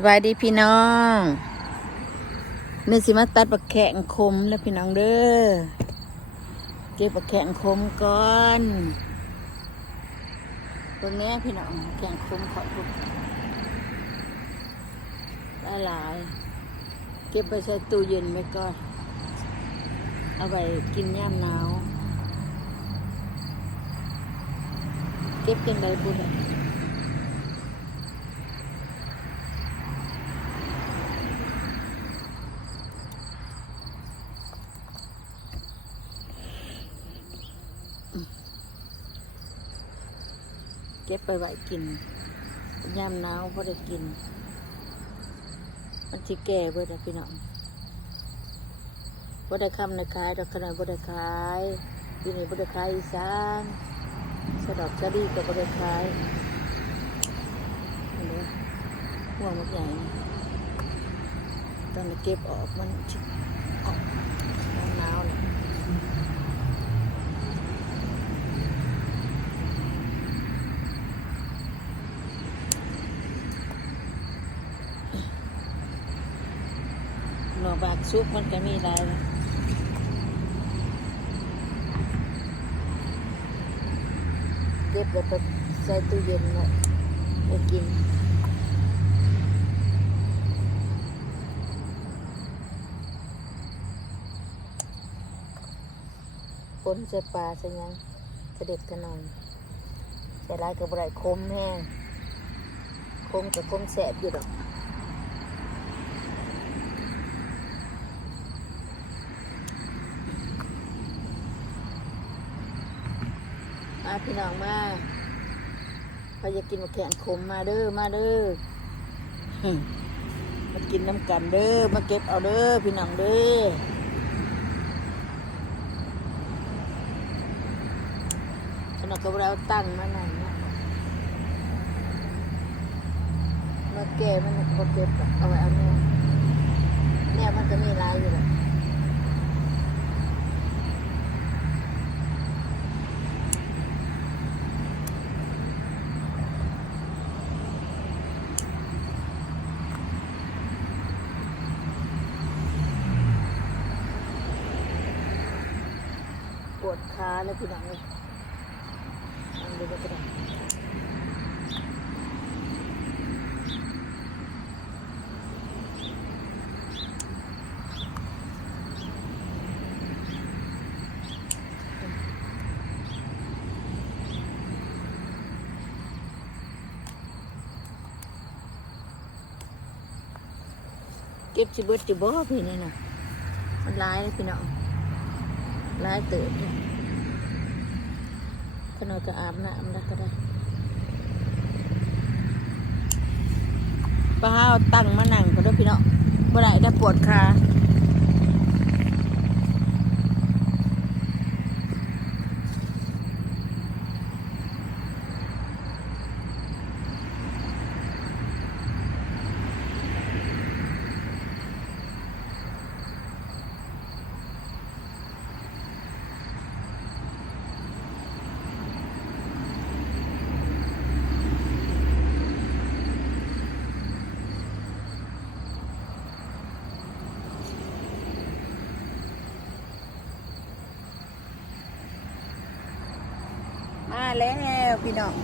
สบายดีพี่น้องนี่สิมาตัดบักแข่งคมแล้วพี่น้องเด้อเก็บบักแข่งคมก่อนตรงนี้พี่น้องแข่งคมขอทุกได้หลาย เก็บไปใส่ตู้เย็นไว้ก่อนเอาไปกินย่ามหนาว เก็บเป็นไรบุญอะ เก็บไปไว้กินยามหนาวพอได้กิน มันที่แก่เบิดอะพี่น้องบ่ได้คำในขายดอกขนาดบ่ได้ขายที่นี่บ่ได้ขายอีสานสะดอกสะดีก็บ่ได้ขายเห็นไหมห่วงมันใหญ่ตอนนี้เก็บออกมันชิออกหนาวๆนะ หน่อ บากซุปมันก็มีได้นะเก็บไว้ไปใส่ตู้เย็นไว้ไปกินปนใส่ปลาใส่หยังกระเด็ดกระหน่อนใส่ลายกับไรคมแห้งคมกับคมแสบอยู่ดอก มาพี่น้องมาใครจะกินมะแขงขมมาเด้อมาเด้อมากินน้ำกันเด้อมาเก็บเอาเด้อพี่น้องเด้อขนมกับเราตั้งมาหน่อยนะมาแก่มันก็เก็บเอาไว้เอาเนี่ยเนี่ยมันก็มีลายอยู่แหละ ป วดขาแล้วพี่น้องเลยอันดูไปก็ได้เก็บจิเบิดจิบ่พี่นี่นะมันร้ายเลยพี่น้องหลายเติบ ขนอยก็อาบน้ำแล้วก็ได้ป้าเอาตั้งมานั่งก็ได้พี่เนาะบ่ได้ได้ปวดขา มาแล้วพี่น้อง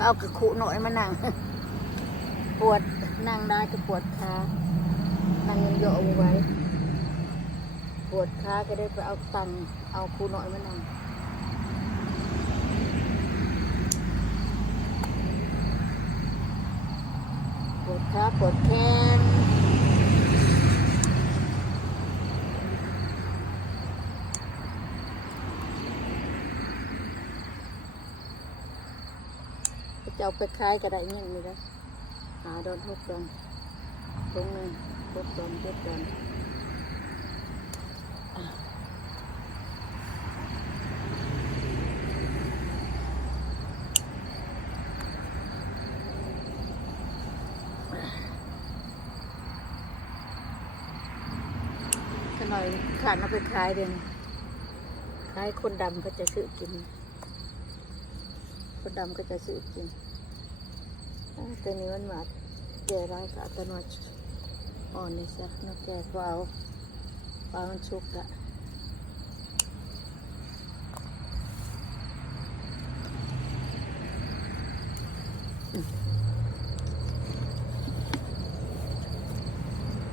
เอากระคุหน่อยมานั่ง ปวดนั่งได้ก็ปวดขานั่งยังโยกเอาไว้ ปวดขาก็ได้ไปเอาตังเอาครูหน่อยมานั่งปวดขาปวดแขนจะ เอาไปขายก็ได้เงี้ยนี่ละหาโดนทุกดอนตรงนึงทุกดอนทุกดอนอะขน่อยขาดเอาไปขายเดือนขายคนดำก็จะซื้อกิน คนดำก็จะซื้อกิน ตัวนี้มันหมาแก่ร้ายก็เอาแตะนอยอ่อนนี่ซะนกแก่ก็เอาปลามันชุกอะ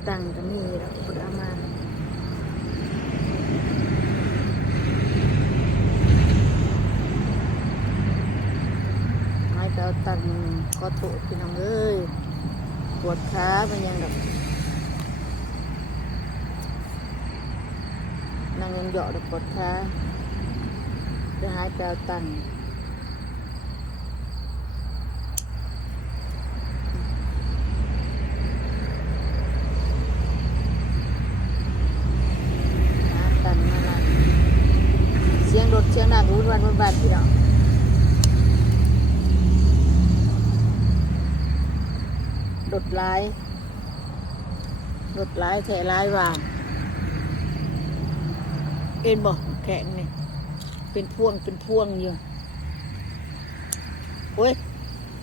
ตังก็มีแล้วเปิดเอามาไม่ไปเอาตัง อโทษพี่น้องเอ้ยปวดขาเป็นยังแบบนั่งยังเหยาะแล้วปวดขาจะหายไปเอาตังค์หาตังค์มานั่งเสียงรถเสียงดังวุ่นวันวุ่นวานพี่น้อง รถร้ายรถร้ายแถร้ายว่าเอ็นบอกแข็งนี่เป็นพ่วงเป็นพ่วงอยู่โอ้ย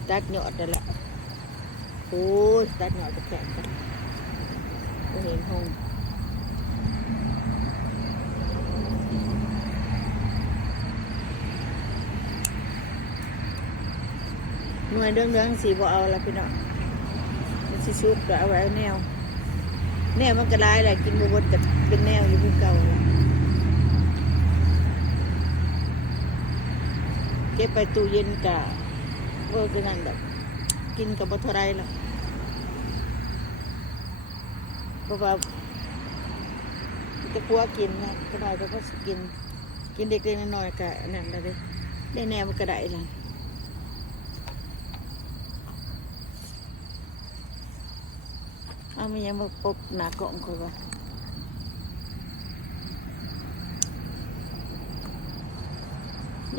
ตัดหยอดได้ละโอ้ยตัดหยอดจะแข็งกันก็เห็นห้องหน่วยเรื่องเรื่องสีบ่เอาละพี่น้อง สิชุดก็เอาไว้แนว แนวมันก็ร้ายแหละกินบวบกับเป็นแนวอยู่คือเก่าเก็บไปตู้เย็นกะเวอร์กันนั่นแบบกินกับบัตรไรหรอกเพราะว่าจะกลัวกินนะก็ได้ก็สิกิน กินเด็กๆน้อยๆกะนั่นได้เลยได้แนวมันก็ได้ละเอายังมาปกหนากล่องเขาวะยั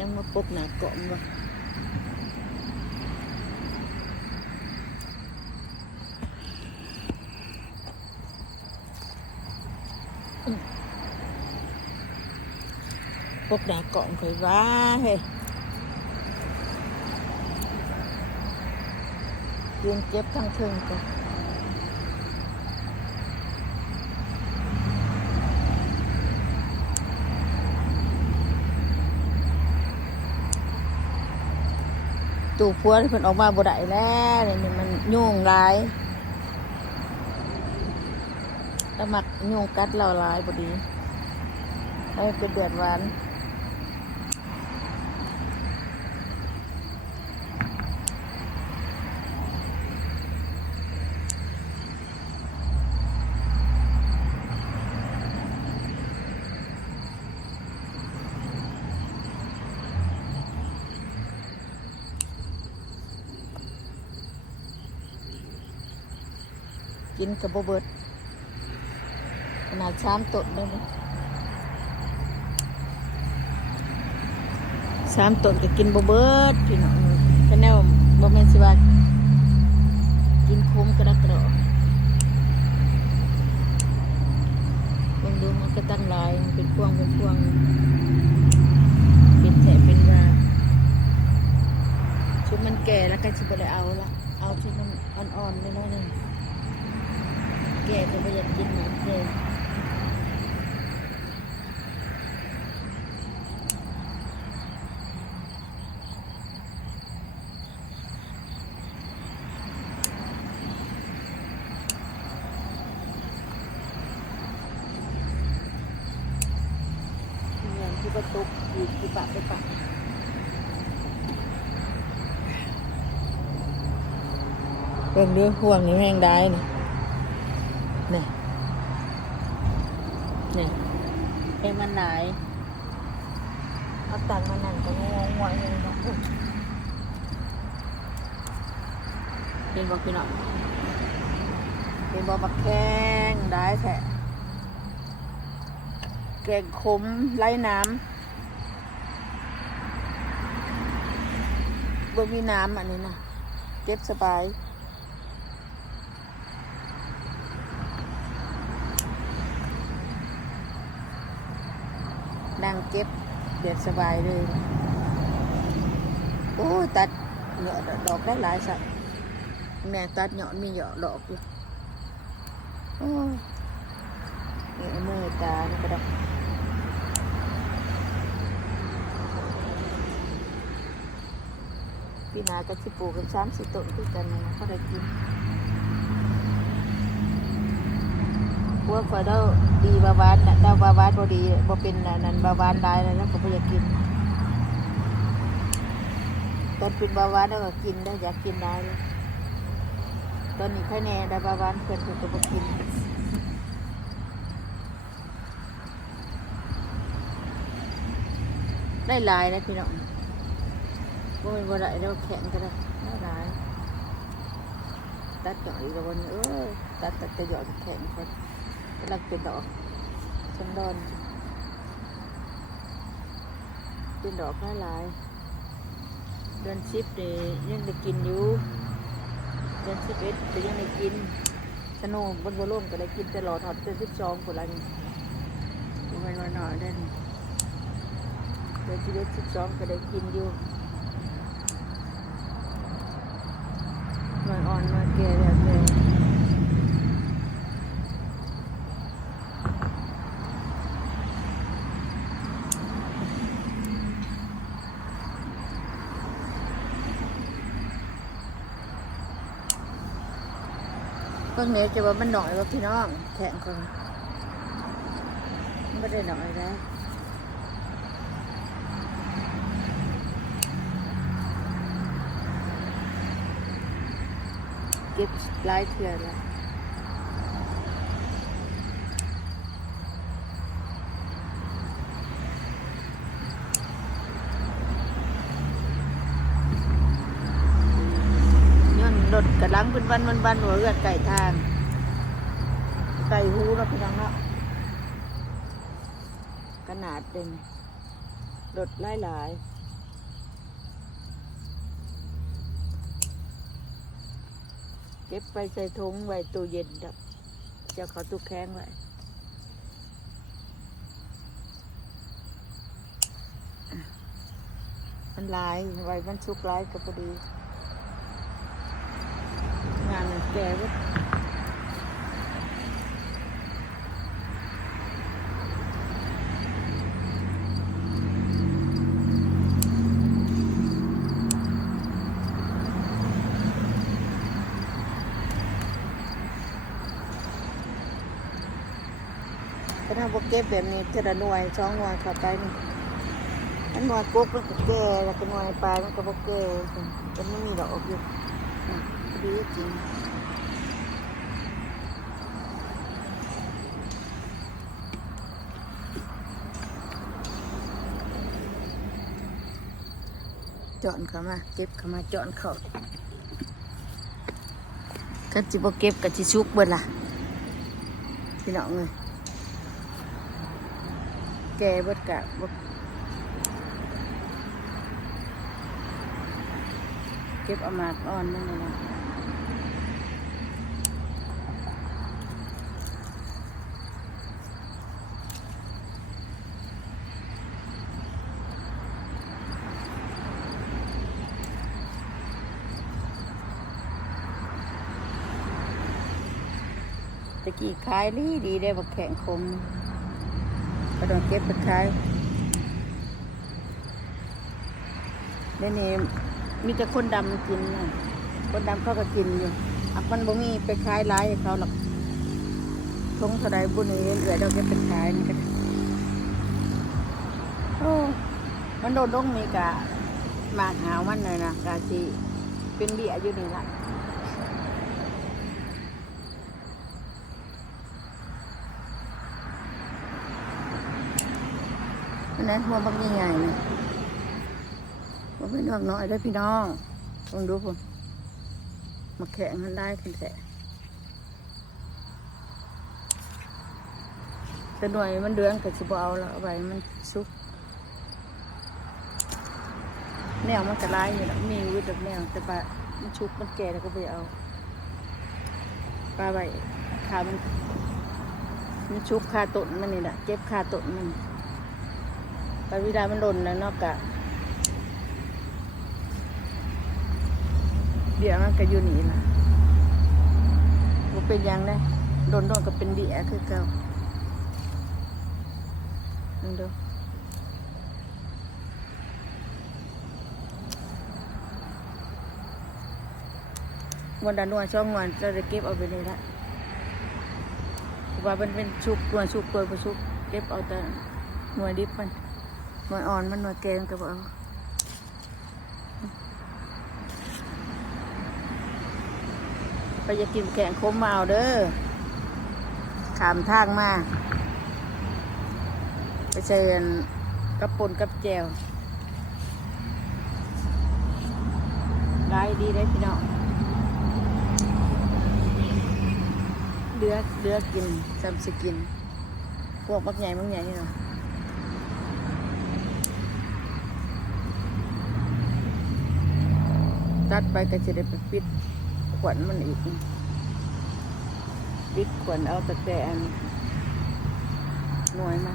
งมาปกหนากล่องวะอืมปกหนากล่องเขาว่าเฮ้ยยืนเจ็บทั้งเทิงกัน ตู่พัวที่เพิ่นออกมาบ่ได้แล้วนี่มันยุ่งหลายแล้วมักยุ่งกัดเราหลายบ่ดีเอ้เป็นเดือดวาน กินกับบเบิดขนาดชามตดเลยสามตดก็กินบเบิดพี่น้องแค่แนวบ่แม่นสิว่ากินคุ้มกระดักกระดอกเบิ่งดูมันก็ตั้งลายมันเป็นพวงเป็นพวงเป็นแถเป็นว่าชุดมันแก่แล้วก็สิบ่ได้เอาละเอาชุดมันอ่อนๆน้อยๆหนึง แก่ก็ไม่อยากกินหมือนเดิมเงินที่ประตูอยู่ที่ปะไปปะเบิ่งดูห่วงนี่แห้งได้นี่นี่ นี่เอ็มมันไหนเอาตังค์มานั่งก็งงงวยเลยเนาะอุ๊ยเป็นบอกพี่น้องเป็นบอกมาแข้งได้แท้แกงขมไร้น้ำบ่มีน้ำอันนี้นะเก็บสบาย นั่งเก็บเดือดสบายเลยโอ้ตัดเหงาะดอกได้หลายสักแม่ตัดเหยาะมีเหยาะดอกอยู่โอ้ยนี่มือตานี่ก็ได้พี่นาก็สิปลูกกันสามสิต้นด้วยกันนะเขาได้กินพ วกฝอยเดาดีบาบานเดาบาบานบ่ดีบ่เป็นนนั้นบาบานได้แล้วนะก็บ่อยากกินตอนเป็นบาวานแล้วก็กินได้อยากกินได้เลยตอนนี้แค่แน่ได้บาวานเพื่อนเพื่อนก็บ่กินได้หลายนะพี่น้องว่ามันบ่ได้แล้วแข็งก็ได้ได้หลายตัดหย่อยแล้ววันนี้เออตัดตัดแต่หย่อยแข็งคน กำลังเป็นดอกชันดอนเป็นดอกหลายหลายๆเดือนสิบเนี่ยยังได้กินอยู่เดือนสิบเอ็ดก็ยังได้กินสนุบนบอลมก็ได้กินตลอดถอดเดือนสิบสองคนละนี่บ่แมันวันหน่อยเดือนเดือนสิบเอ็ดสิบสองก็ได้กินอยู่หน่อยอ่อนหน่อยแก่แบบเลย เพิ่งเนี้จะว่ามันหน่อยว่าพี่น้องแข็งคนมันไม่ได้หน่อยนะเก็บหลายเทื่อแล้วย้อนร ถกระลังเป็นวันวันวันหัวเรือนไก่ทาง ไก่หูเนาะพี่น้องเนาะขนาดเด่นรถหลายหลายเก็บไปใส่ถุงไว้ตู้เย็นดับจะเขาตู้แข้งไว้มันลายไว้มันชุกลายก็พอดี งานมันแก่เว้ยก็ทำพวกเก็บแบบนี้เทละหน่วยสองหน่วยเข้าไปนี่อันหน่วยกุ๊กมันก็แก่แล้วก็หน่วยปลายมันก็บกแก่มันไม่มีดอกอยู่อะดีจริง จอนเข้ามาเก็บเข้ามาจอนเขาก็จิบเก็บกับจิชุกเบิดล่ะพี่น้องเลยแกเบิดกะบเก็บเอามากอ่อนนั่นเลยนะ กี้ขายดีดีได้บักแข็งคมก็ต้องเก็บไปขายเดี๋ยวนี้มีแต่คนดำกินนะคนดำเขาก็กินอยู่อักมันบ่มีไปขายร้ายเขาหรอกทงเท่าไรบุญนี้เหลือเราจะไปขายนี่กันโอ้มันโดนลงมีกะหมากหาวมันเลยนะกะสิเป็นเบี้ยอยู่นี่ละอั นนั้นหัวบักใหญ่ๆนะว่าเป็นน้องน้อยได้พี่น้องลองดูผมมาแข่งมันได้ถึงแท้แต่หน่วยมันเดือนก็สิบเอาล้วเอาไว้มันสุกแนวมันก็ร้ายอยู่แล้วมีวิตแนวแต่ปลามันชุกมันแก่แล้วก็ไปเอาปลาไว้ขามันมันชุกคาต้นมันนี่แหละเก็บคาต้นมัน ปวิดามันหล่นนะเนอกกะเดี๋ยวมันก็อยู่นี่ล่ะเป็นยังได้โดนโดนก็เป็นเดียคือเก่าลองดูวันดันวันช่องวันจะได้เก็บเอาไปเลยละว่ามันเป็นชุกหน่วยชุกเปิดประชุกเก็บเอาแต่หน่วยดิบมัน หน่วยอ่อนมันหน่วยแกงก็บเอาไปจะกินแกงคมมาเอาเด้อขามทางมาไปเชิญกับปนกับแจวได้ดีได้พี่น้องเลือกเลือกกินจำสกิน พวกบักใหญ่บักใหญ่นี่เนาะ ตัดไปก็จะได้ไปปิดขวัญมันอีก ปิดขวัญเอาแต่แต่อันหน่วยมา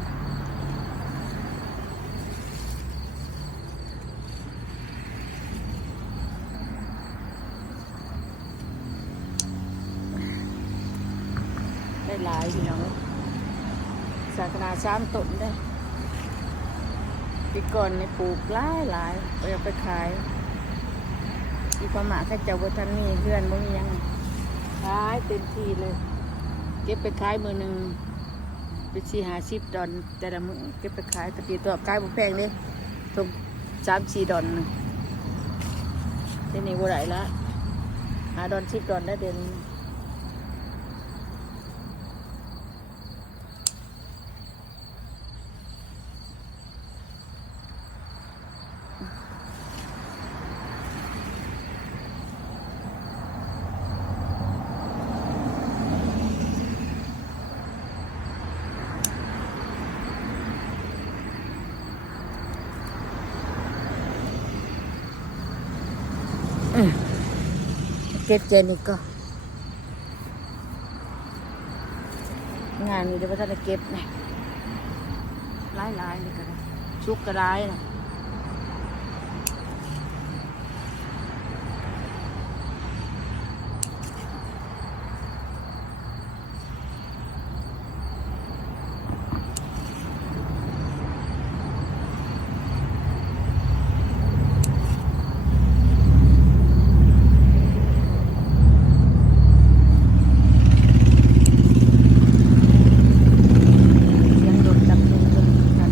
ได้หลายพี่น้องสากนาสามต้นได้ปีก่อนในปลูกหลายหลายเอาไปขาย อีพม่าถ้าเจ้าบัทันนี่เพื่อนบ่มีหยังขายเต็มที่เลย เก็บไปขายมือหนึ่งไปสี่หาสิบดอนแต่ละมือเก็บไปขายตะกี้ตัวขายบุแพงเลยทุกสามสี่ดอนน่ะเดี๋ยวนี้บ่ได้ละหาดอนสิบดอนได้เดือน เก็บเจนี่ก็ งานนี้เดี๋ยวพ่อท่านจะเก็บนะหลายหลายๆเลยก็ได้ชุกก็ได้นะยังโดดจับลงจนกัน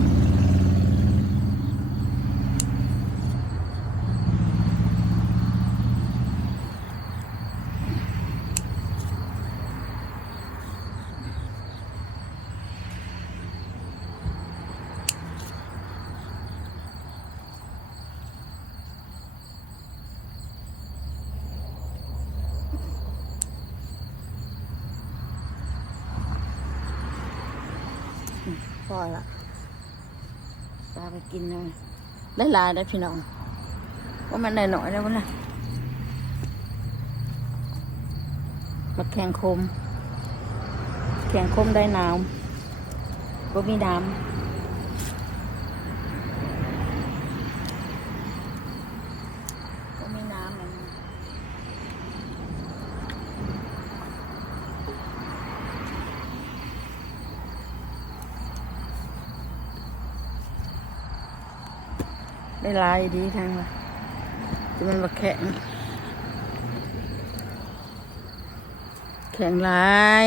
พ อละตาไปกินเลยได้หลายได้พี่น้องว่ามันได้หน่อยแล้วนะมาแข่งคม แข่งคมได้น้ำก็มีน้ำก็มีน้ำมัน ได้ลายดีทางละจะมันมาแข่งแข็งลาย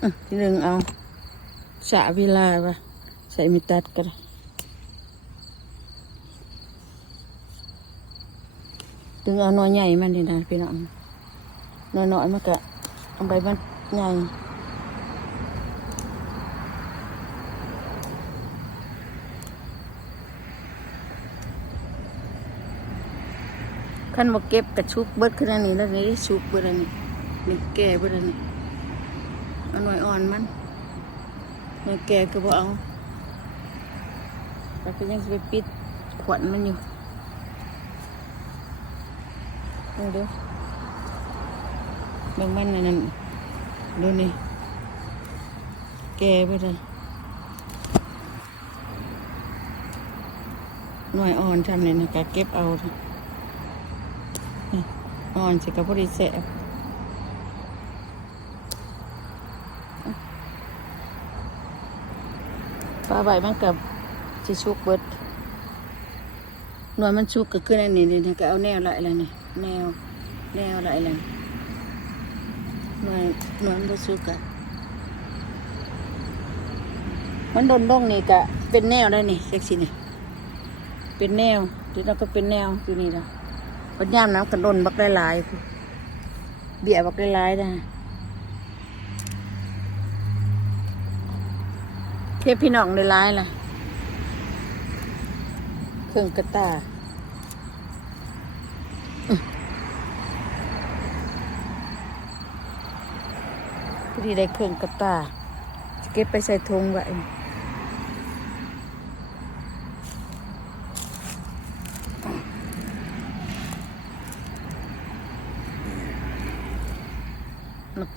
อที่หนึ่งเอาสะเวลาวะใส่มิตัดกันดึงเอาหน่อยใหญ่มันดีนะพี่น้องหน่อยน้อยๆมันก็เอาใบมันใหญ่ ขั้นมาเก็บกระชุกเบิดขึ้นอันนี้แล้วนี่ชุกเบิดอันนี้นี่แก่เบิดอันนี้เอาหน่อยอ่อนมันหน่อยแก่ก็บ่เอาแต่ก็ยังไปปิดขวัญมันอยู่เดูดูบางมันนั่นนั่นดูนี่แก่เบิดเลยหน่อยอ่อนทำเนี่ยนะก็เก็บเอาเถอะ นอนสิกับพอดีแสบปลาใบมันกับสิชุกเบิดหนวลมันชุกก็ขึ้นอันนี้นี่ก็เอาแนวละอะไรนี่แนวแนวละอะไรหนวลหนวลมันชุกอะมันโดนดงนี่ก็เป็นแนวได้นี่เซ็กซี่นี่เป็นแนวเดี๋ยวเราก็เป็นแนวอยู่นี่และ ปัญญามน้ำกันดนบักได้หลายเบี้ยบักได้หลายนะเทียบพี่น้องได้หลายล่ะ เครื่องกระตาพอดีได้เครื่องกระตาจะเก็บไปใส่ถุงไว้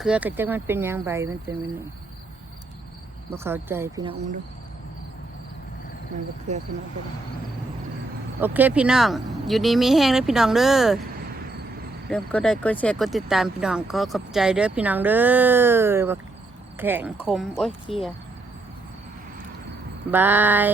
มะเขือก็จังมันเป็นยางใบมันเป็นมันบ่เข้าใจพี่น้องดูมันมะเขือพี่น้องก็ได้โอเคพี่น้อง อยู่ดีมีแห้งเลยพี่น้องเด้อเริ่มก็ได้กดแชร์กดติดตามพี่น้องขอขอบใจเด้อพี่น้องเด้อแข็งคม โอ้ยเฮียบาย